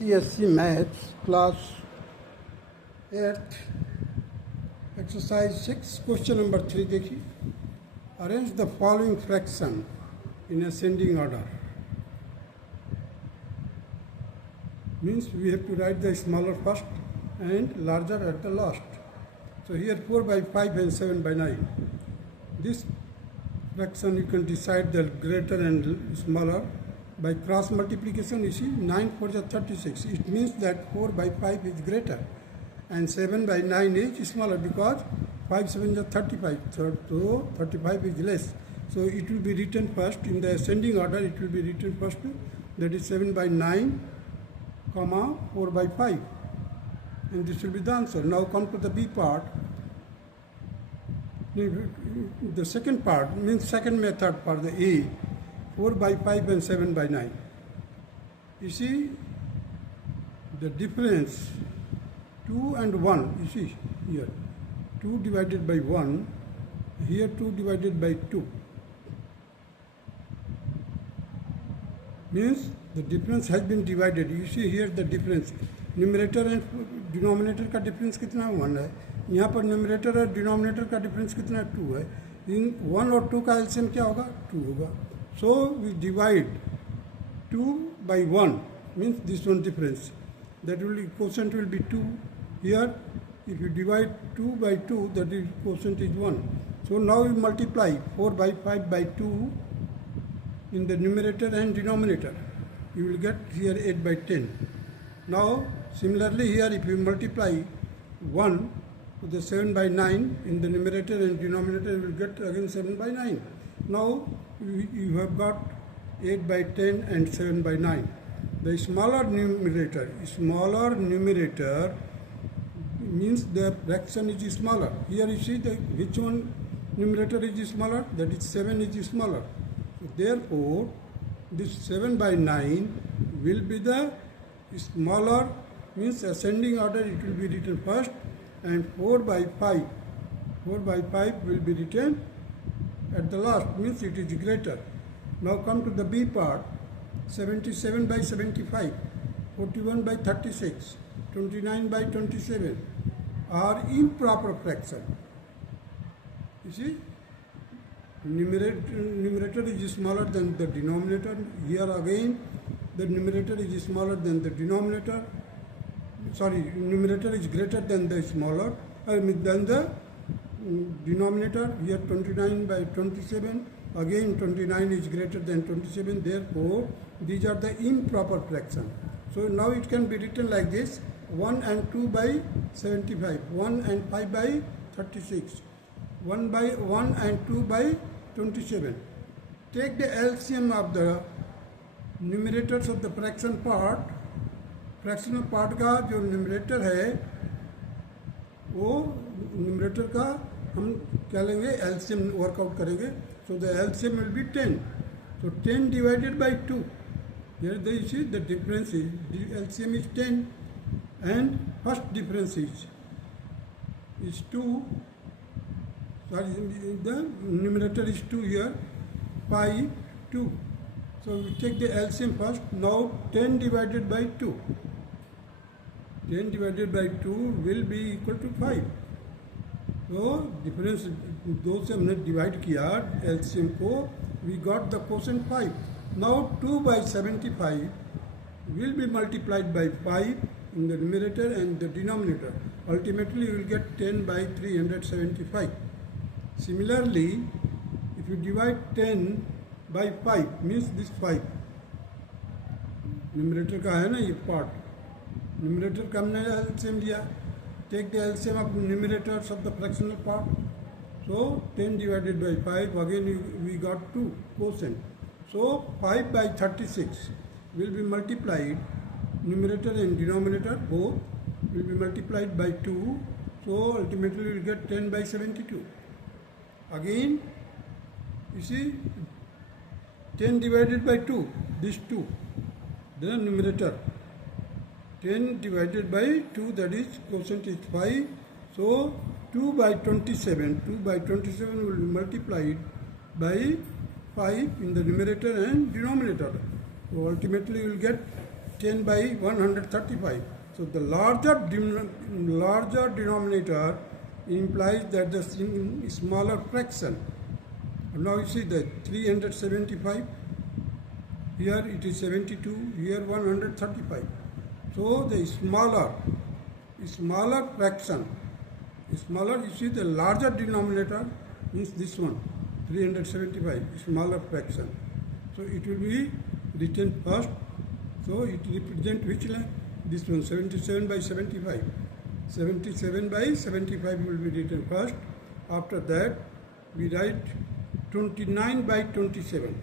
ICSE Maths Class 8 Exercise 6 Question number 3 देखिए. Arrange the following fraction in ascending order. Means we have to write the smaller first and larger at the last. So here 4 by 5 and 7 by 9. This fraction you can decide the greater and smaller by cross multiplication. You see 9 4 is 36. It means that 4 by 5 is greater and 7 by 9 is smaller because 5 7 is 35. So 35 is less. So it will be written first in the ascending order. It will be written first, that is 7 by 9 comma 4 by 5, and this will be the answer. Now come to the B part. The second part means second method for the A, 4 by 5 and 7 by 9. You see the difference 2 and 1. You see here 2 divided by 1, here 2 divided by 2. Means the difference has been divided. You see here the difference. Numerator and denominator का difference कितना 1 है. यहाँ पर numerator और denominator का difference कितना 2 है. इन 1 और 2 का एलसीएम क्या होगा 2 होगा. So we divide 2 by 1 means this one difference. That will be quotient will be 2. Here if you divide 2 by 2, that is quotient is 1. So now we multiply 4 by 5 by 2 in the numerator and denominator. You will get here 8 by 10. Now similarly here if you multiply 1 to the 7 by 9 in the numerator and denominator, you will get again 7 by 9. Now you have got 8 by 10 and 7 by 9. The smaller numerator means the fraction is smaller. Here you see which one numerator is smaller, that is 7 is smaller. So therefore this 7 by 9 will be the smaller, means ascending order it will be written first, and 4 by 5 will be written at the last, means it is greater. Now come to the B part. 77 by 75, 41 by 36, 29 by 27 are improper fraction. You see numerator is smaller than the denominator. Here again the numerator is smaller than the denominator. Numerator is greater than the smaller than the denominator. Here 29 by 27, again 29 is greater than 27. Therefore these are the improper fraction. So now it can be written like this: 1 and 2 by 75, 1 and 5 by 36, 1 by 1 and 2 by 27. Take the LCM of the numerators of the fraction part. Fractional part का जो numerator है वो numerator का हम क्या लेंगे LCM workout करेंगे. So the LCM will be 10. So 10 divided by 2. Here the you see the difference is LCM is 10 and first difference is 2. Sorry, the numerator is 2 here, 5, 2. So we take the LCM first. Now 10 divided by 2. 10 divided by 2 will be equal to 5. So difference दो से हमने divide किया LCM को, we got the quotient 5. Now 2 by 75 will be multiplied by 5 in the numerator and the denominator. Ultimately you will get 10 by 375. Similarly, if you divide 10 by 5 means this 5 numerator का है ना ये part. numerator का हमने LCM लिया. Take the LCM of numerators of the fractional part. So 10 divided by 5, again we got 2 quotient. So 5 by 36 will be multiplied, numerator and denominator both will be multiplied by 2. So ultimately we will get 10 by 72. Again you see 10 divided by 2, this 2, the numerator. 10 divided by 2, that is quotient is 5. So 2 by 27 will be multiplied by 5 in the numerator and denominator. So ultimately you will get 10 by 135. So the larger denominator implies that the smaller fraction. Now you see the 375, here it is 72, here 135. So the smaller fraction, you see the larger denominator means this one, 375, smaller fraction. So it will be written first. So it represents which line? This one, 77 by 75. 77 by 75 will be written first. After that, we write 29 by 27.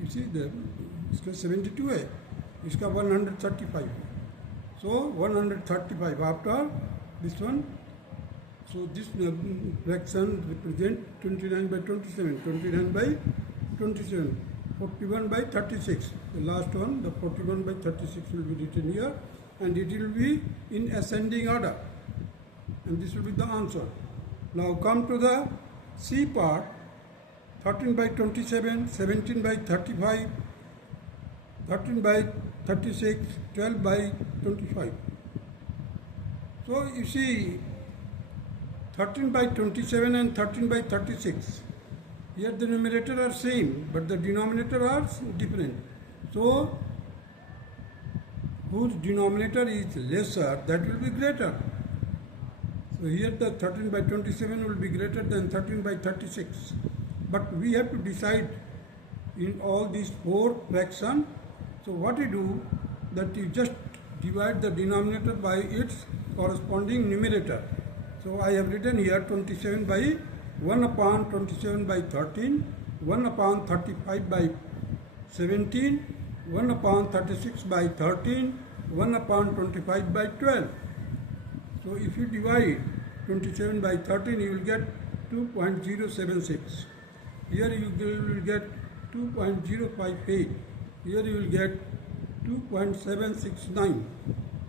You see, इसका 72 है, इसका 135. So 135 after this one. So this fraction represents 29 by 27. 29 by 27. 41 by 36. The last one, the 41 by 36 will be written here, and it will be in ascending order. And this will be the answer. Now come to the C part. 13 by 27, 17 by 35, 13 by 36, 12 by 25. So you see 13 by 27 and 13 by 36. Here the numerator are same, but the denominator are different. So whose denominator is lesser, that will be greater. So here the 13 by 27 will be greater than 13 by 36. But we have to decide in all these four fractions. So what you do, that you just divide the denominator by its corresponding numerator. So I have written here 27 by 1 upon 27 by 13, 1 upon 35 by 17, 1 upon 36 by 13, 1 upon 25 by 12. So if you divide 27 by 13, you will get 2.076. Here you will get 2.058. Here you will get 2.769.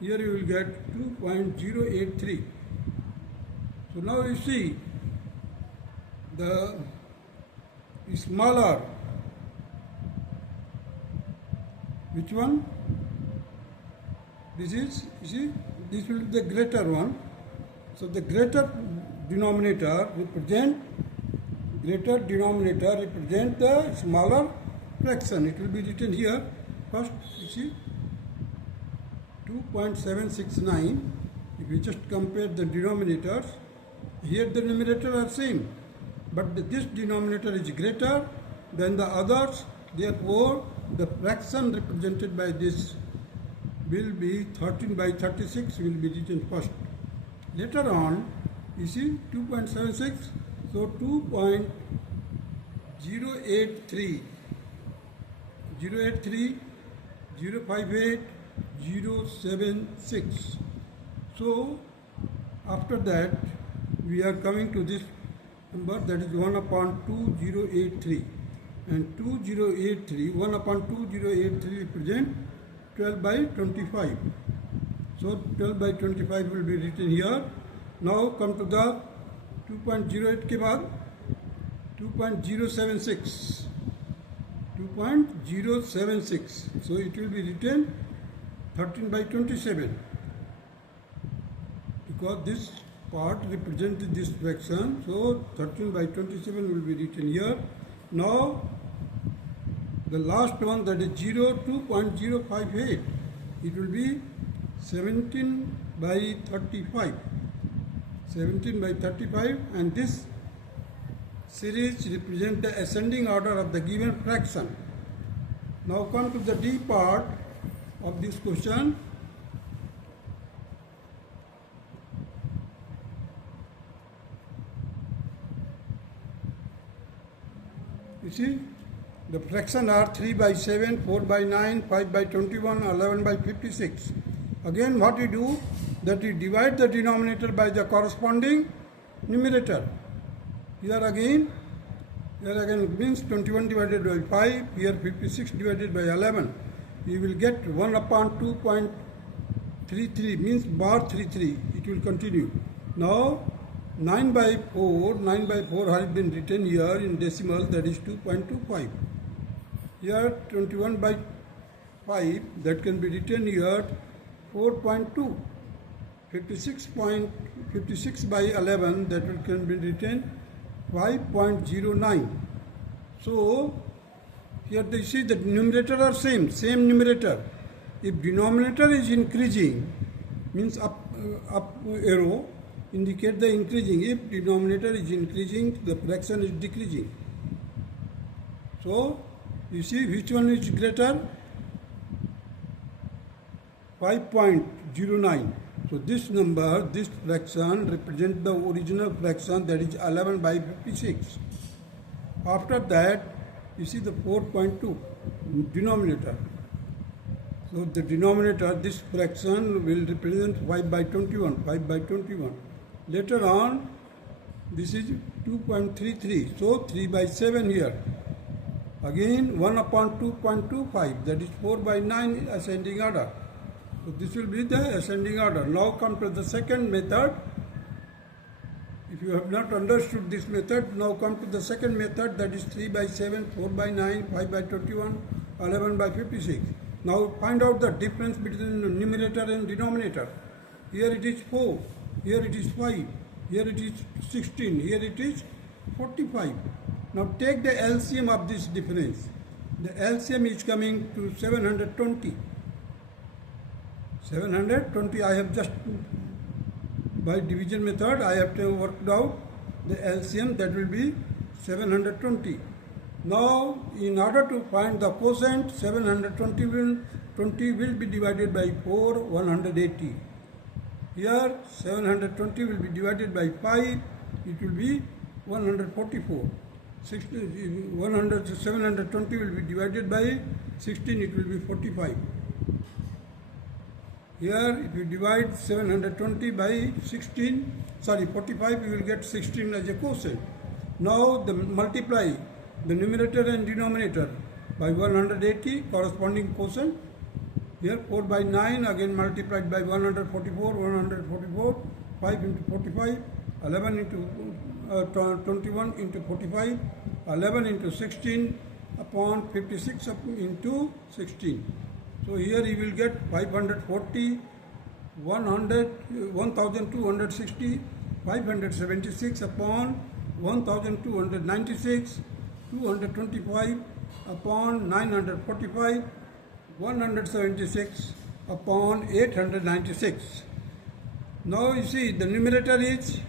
Here you will get 2.083. So now you see the smaller, which one? This is, you see, this will be the greater one. So the greater denominator represent the smaller fraction. It will be written here first, you see, 2.769. If you just compare the denominators, here the numerator are same, but this denominator is greater than the others. Therefore, the fraction represented by this will be 13 by 36 will be written first. Later on, you see 2.76, so 2.083, 083, 058, 076. So after that, we are coming to this number, that is 1 upon 2083. And 2083, 1 upon 2083 represent 12 by 25. So 12 by 25 will be written here. Now come to the 2.08 के बाद 2.076. 2.076. So it will be written 13 by 27. Because this part represents this fraction, so 13 by 27 will be written here. Now the last one, that is 2.058, it will be 17 by 35. 17 by 35, and this series represents the ascending order of the given fraction. Now come to the D part of this question. You see, the fractions are 3 by 7, 4 by 9, 5 by 21, 11 by 56. Again, what you do, that you divide the denominator by the corresponding numerator. Here again means 21 divided by 5, here 56 divided by 11. You will get 1 upon 2.33 means bar 33. It will continue. Now 9 by 4 has been written here in decimal, that is 2.25. Here 21 by 5 that can be written here 4.2. 56 by 11 that can be written 5.09. So here they see the numerator are same numerator. If denominator is increasing, means up arrow indicate the increasing. If denominator is increasing, the fraction is decreasing. So you see which one is greater? 5.09. So this number, this fraction represents the original fraction, that is 11 by 56. After that, you see the 4.2 denominator. So the denominator, this fraction will represent 5 by 21, 5 by 21. Later on, this is 2.33, so 3 by 7 here. Again 1 upon 2.25, that is 4 by 9 ascending order. So this will be the ascending order. Now come to the second method. If you have not understood this method, now come to the second method, that is 3 by 7, 4 by 9, 5 by 21, 11 by 56. Now find out the difference between the numerator and denominator. Here it is 4, here it is 5, here it is 16, here it is 45. Now take the LCM of this difference. The LCM is coming to 720. 720 I have just, by division method I have worked out the LCM, that will be 720. Now in order to find the quotient, 720 will be divided by 4, 180. Here 720 will be divided by 5, it will be 144. 720 will be divided by 16, it will be 45. Here if you divide 720 by 45, you will get 16 as a quotient. Now multiply the numerator and denominator by 180, corresponding quotient. Here 4 by 9 again multiplied by 144, 5 into 45, 11 into 21 into 45, 11 into 16 upon 56 into 16. So here you will get 540, 1260, 576 upon 1296, 225 upon 945, 176 upon 896. Now you see the numerator is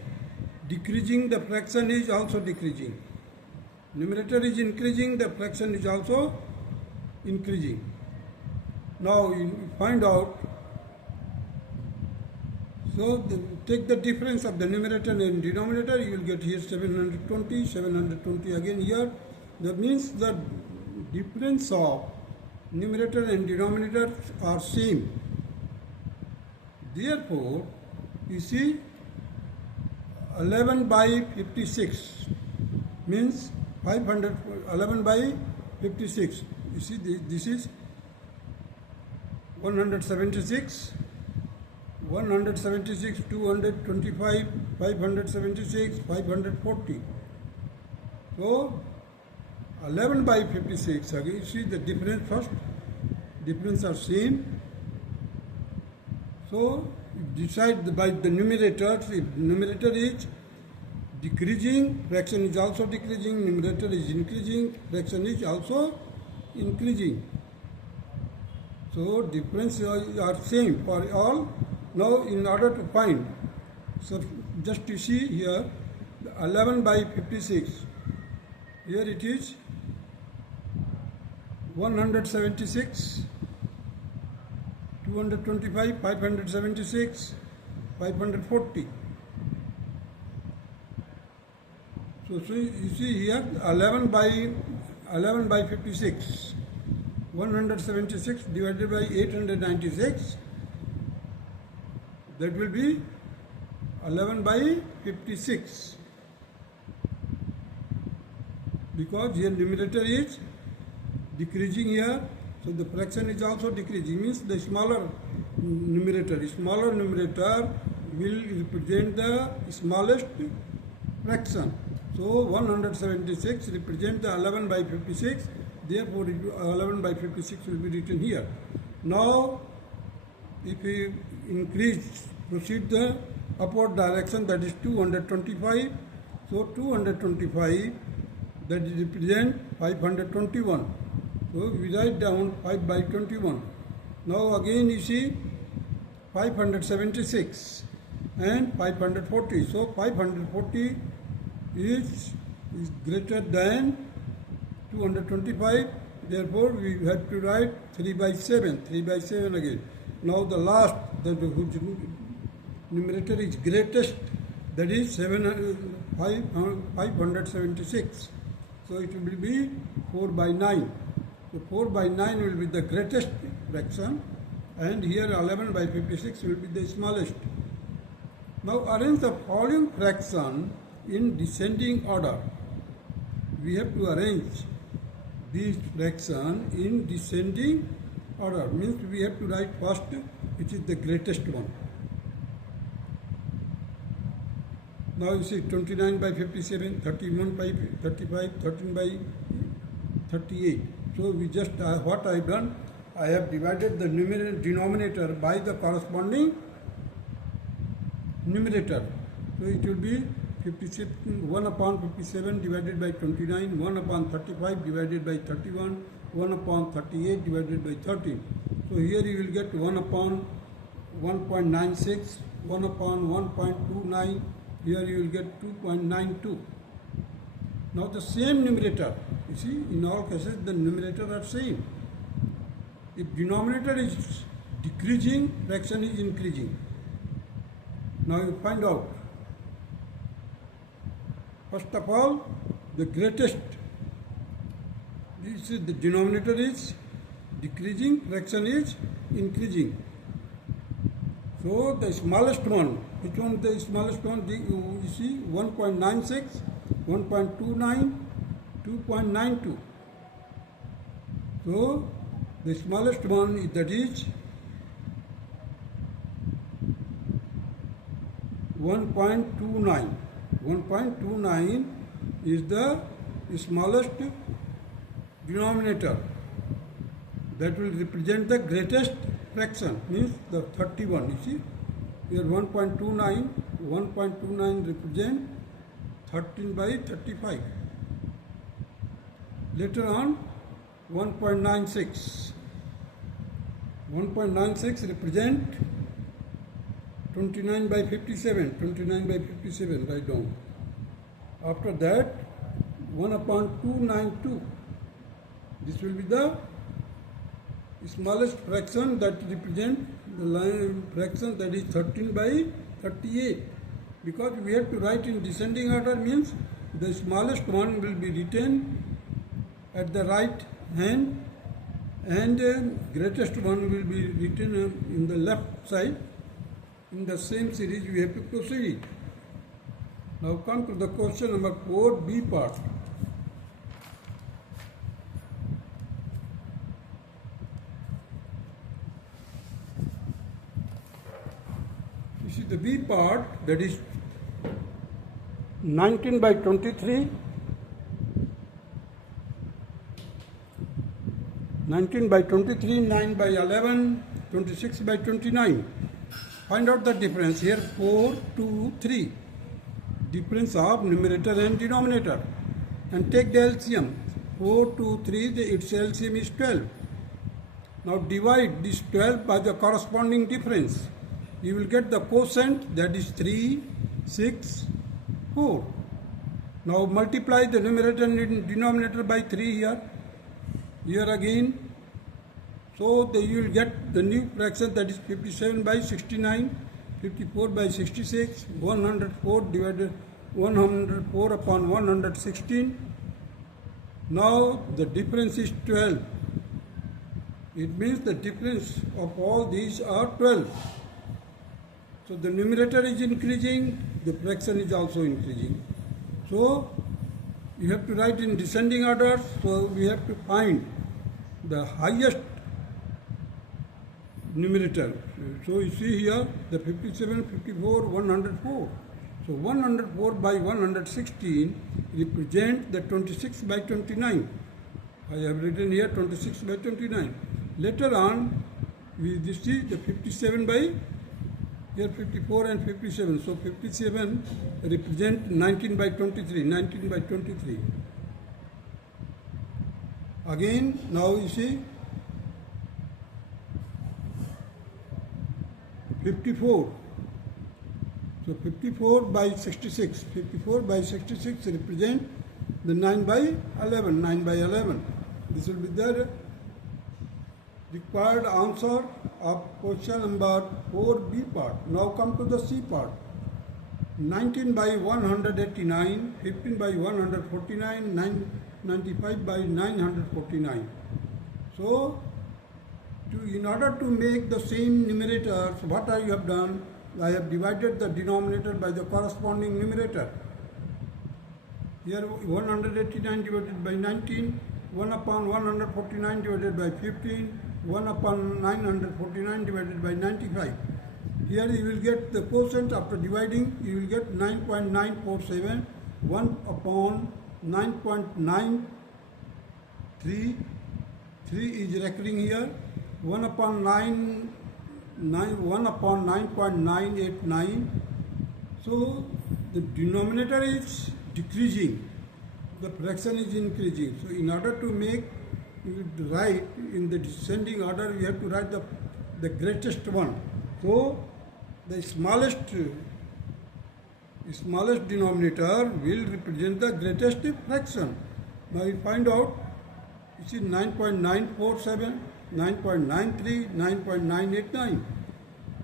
decreasing, the fraction is also decreasing. Numerator is increasing, the fraction is also increasing. Now you find out, so take the difference of the numerator and denominator, you will get here 720 again here. That means the difference of numerator and denominator are same. Therefore, you see 11 by 56 means 11 by 56. You see this is 176, 225, 576, 540. So 11 by 56, again you see the difference first, difference are same. So decide by the numerator, if numerator is decreasing, fraction is also decreasing, numerator is increasing, fraction is also increasing. So difference are same for all. Now in order to find, so just to see here, 11 by 56, here it is 176, 225, 576, 540. So you see here 11 by 56, 176 divided by 896, that will be 11 by 56, because here numerator is decreasing here, so the fraction is also decreasing, means the smaller numerator will represent the smallest fraction. So 176 represents the 11 by 56, therefore 11 by 56 will be written here. Now, if we proceed the upward direction, that is 225. So 225, that is represent 521. So we write down 5 by 21. Now again you see 576 and 540. So 540 is greater than 225. Therefore we have to write 3 by 7. 3 by 7 again. Now the last, the numerator is greatest, that is 576. So it will be 4 by 9. So 4 by 9 will be the greatest fraction, and here 11 by 56 will be the smallest. Now arrange the following fraction in descending order. We have to arrange this fraction in descending order. Means we have to write first which is the greatest one. Now you see 29 by 57, 31 by 35, 13 by 38. So we just, what I have done, I have divided the denominator by the corresponding numerator. So it will be 1 upon 57 divided by 29, 1 upon 35 divided by 31, 1 upon 38 divided by 13. So here you will get 1 upon 1.96, 1 upon 1.29, here you will get 2.92. Now the same numerator, you see, in all cases the numerator are same. If denominator is decreasing, fraction is increasing. Now you find out. First of all, the greatest, this is the denominator is decreasing, fraction is increasing. So the smallest one, which one the smallest one? You see 1.96, 1.29, 2.92. So the smallest one is, that is 1.29. 1.29 is the smallest denominator. That will represent the greatest fraction, means the 31. You see, here 1.29 represent 13 by 35. Later on, 1.96 represent 29 by 57, 29 by 57, write down. After that, 1 upon 292. This will be the smallest fraction that represent the line fraction, that is 13 by 38. Because we have to write in descending order, means the smallest one will be written at the right hand and greatest one will be written in the left side. In the same series we have to proceed. Now come to the question number 4, B part. This is the B part, that is 19 by 23, 19 by 23, 9 by 11, 26 by 29. Find out the difference here, 4, 2, 3. Difference of numerator and denominator. And take the LCM. 4, 2, 3, its LCM is 12. Now divide this 12 by the corresponding difference. You will get the quotient, that is 3, 6, 4. Now multiply the numerator and denominator by 3 here. Here again. So you will get the new fraction, that is 57 by 69, 54 by 66, 104 divided 104 upon 116. Now the difference is 12. It means the difference of all these are 12. So the numerator is increasing, the fraction is also increasing. So you have to write in descending order. So we have to find the highest numerator. So you see here the 57, 54, 104. So 104 by 116 represent the 26 by 29. I have written here 26 by 29. Later on, This is the 57 by here 54 and 57. So 57 represent 19 by 23. 19 by 23. Again, now you see 54. So 54 by 66. 54 by 66 represent the 9 by 11. 9 by 11. This will be the required answer of question number 4B part. Now come to the C part. 19 by 189, 15 by 149, 95 by 949. So, in order to make the same numerators, what I have done, I have divided the denominator by the corresponding numerator. Here 189 divided by 19, 1 upon 149 divided by 15, 1 upon 949 divided by 95. Here you will get the quotient after dividing, you will get 9.947, 1 upon 9.93, 3 is recurring here, 1 upon 1 upon 9.989. So the denominator is decreasing, the fraction is increasing. So in order to make write in the descending order, we have to write the greatest one. So the smallest denominator will represent the greatest fraction. Now we find out, this is 9.947, 9.93, 9.989.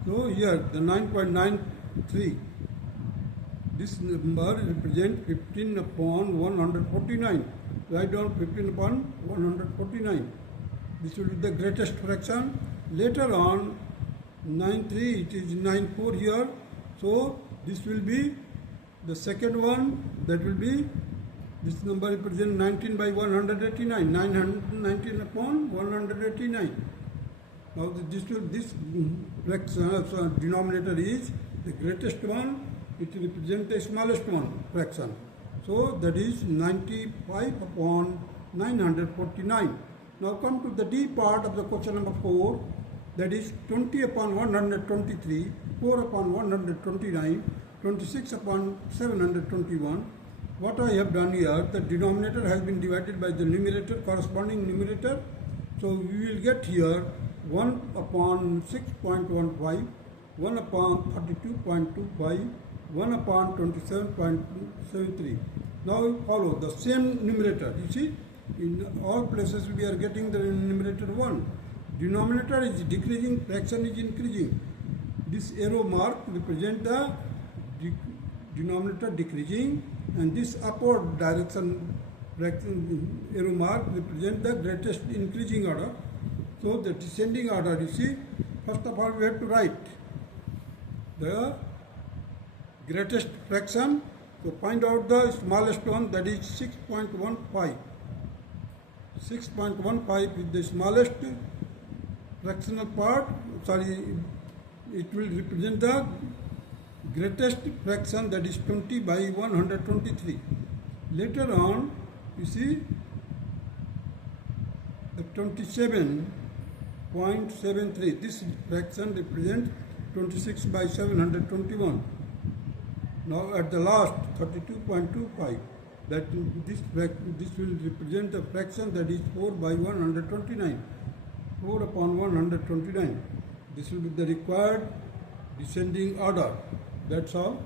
So here the 9.93, this number represents 15 upon 149. Write down 15 upon 149. This will be the greatest fraction. Later on, 93, it is 94 here. So this will be the second one. That will be, this number represents 19 by 189. 919 upon 189. Now this fraction, denominator is the greatest one. It represents the smallest one fraction. So that is 95 upon 949. Now come to the D part of the question number 4. That is 20 upon 123, 4 upon 129, 26 upon 721. What I have done here, the denominator has been divided by the numerator, corresponding numerator. So we will get here 1 upon 6.15, 1 upon 32.25, 1 upon 27.73. Now we follow the same numerator. You see, in all places we are getting the numerator 1. Denominator is decreasing, fraction is increasing. This arrow mark represents the denominator decreasing, and this upward direction arrow mark represents the greatest increasing order. So the descending order, you see, first of all we have to write the greatest fraction. So find out the smallest one, that is 6.15. 6.15 is the smallest fractional part. It will represent the greatest fraction, that is 20 by 123. Later on, you see, the 27.73. This fraction represents 26 by 721. Now at the last, 32.25. That this will represent the fraction, that is 4 by 129. 4 upon 129. This will be the required descending order. That's all.